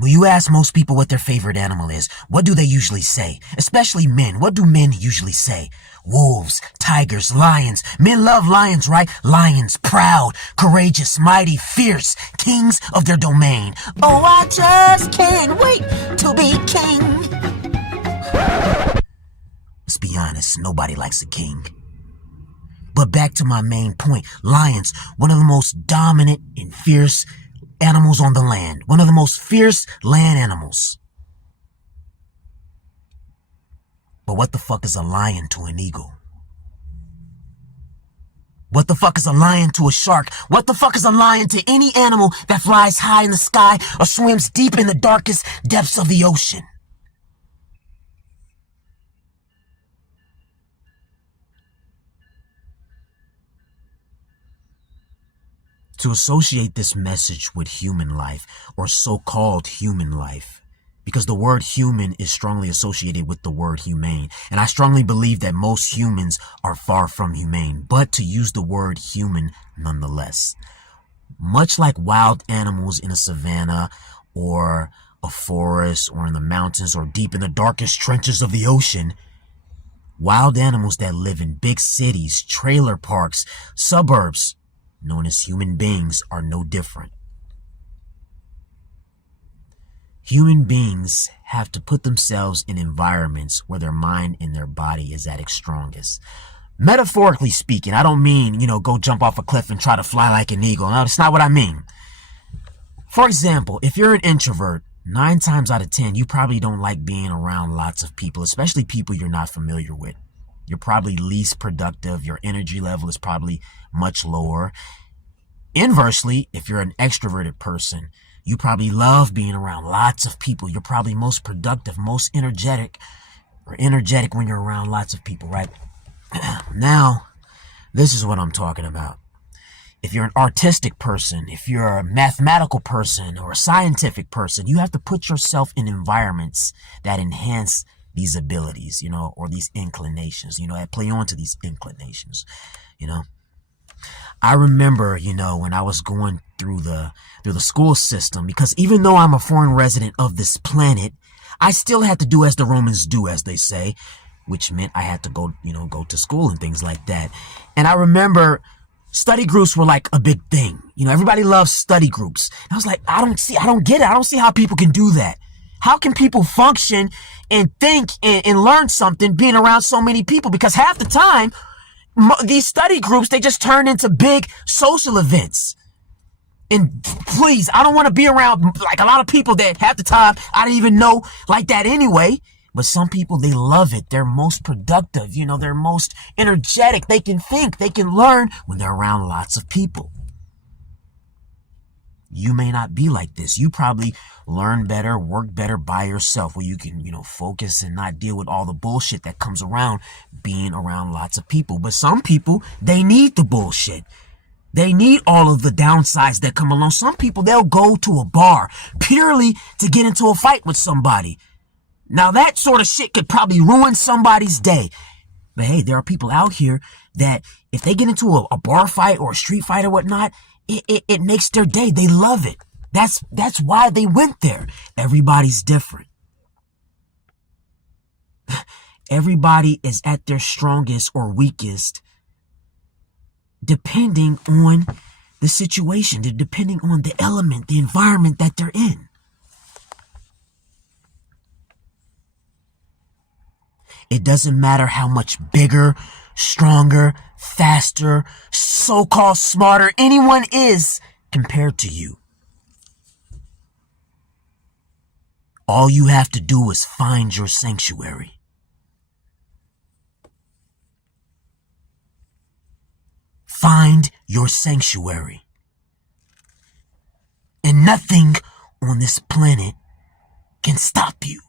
When you ask most people what their favorite animal is, what do they usually say? Especially men. What do men usually say? Wolves, tigers, lions. Men love lions, right? Lions, proud, courageous, mighty, fierce, kings of their domain. Oh, I just can't wait to be king. Let's be honest, nobody likes a king. But back to my main point, lions, one of the most dominant and fierce animals on the land. One of the most fierce land animals. But what the fuck is a lion to an eagle? What the fuck is a lion to a shark? What the fuck is a lion to any animal that flies high in the sky or swims deep in the darkest depths of the ocean? To associate this message with human life, or so-called human life, because the word human is strongly associated with the word humane, and I strongly believe that most humans are far from humane, but to use the word human nonetheless. Much like wild animals in a savanna, or a forest, or in the mountains, or deep in the darkest trenches of the ocean, wild animals that live in big cities, trailer parks, suburbs, known as human beings, are no different. Human beings have to put themselves in environments where their mind and their body is at its strongest. Metaphorically speaking, I don't mean, go jump off a cliff and try to fly like an eagle. No, that's not what I mean. For example, if you're an introvert, 9 times out of 10, you probably don't like being around lots of people, especially people you're not familiar with. You're probably least productive. Your energy level is probably much lower. Inversely, if you're an extroverted person, you probably love being around lots of people. You're probably most productive, most energetic when you're around lots of people, right? Now, this is what I'm talking about. If you're an artistic person, if you're a mathematical person or a scientific person, you have to put yourself in environments that enhance these abilities, or these inclinations, that play on to these inclinations, I remember, when I was going through the school system, because even though I'm a foreign resident of this planet, I still had to do as the Romans do, as they say, which meant I had to go to school and things like that. And I remember study groups were like a big thing. Everybody loves study groups. And I was like, I don't get it. I don't see how people can do that. How can people function and think and learn something being around so many people? Because half the time, these study groups, they just turn into big social events. And please, I don't want to be around like a lot of people that half the time I don't even know like that anyway. But some people, they love it. They're most productive. They're most energetic. They can think, they can learn when they're around lots of people. You may not be like this. You probably learn better, work better by yourself, where you can, focus and not deal with all the bullshit that comes around being around lots of people. But some people, they need the bullshit. They need all of the downsides that come along. Some people, they'll go to a bar purely to get into a fight with somebody. Now, that sort of shit could probably ruin somebody's day. But hey, there are people out here that if they get into a bar fight or a street fight or whatnot, it makes their day. They love it. That's why they went there. Everybody's different. Everybody is at their strongest or weakest depending on the situation, depending on the element, the environment that they're in. It doesn't matter how much bigger, stronger, faster, so-called smarter anyone is compared to you. All you have to do is find your sanctuary. Find your sanctuary. And nothing on this planet can stop you.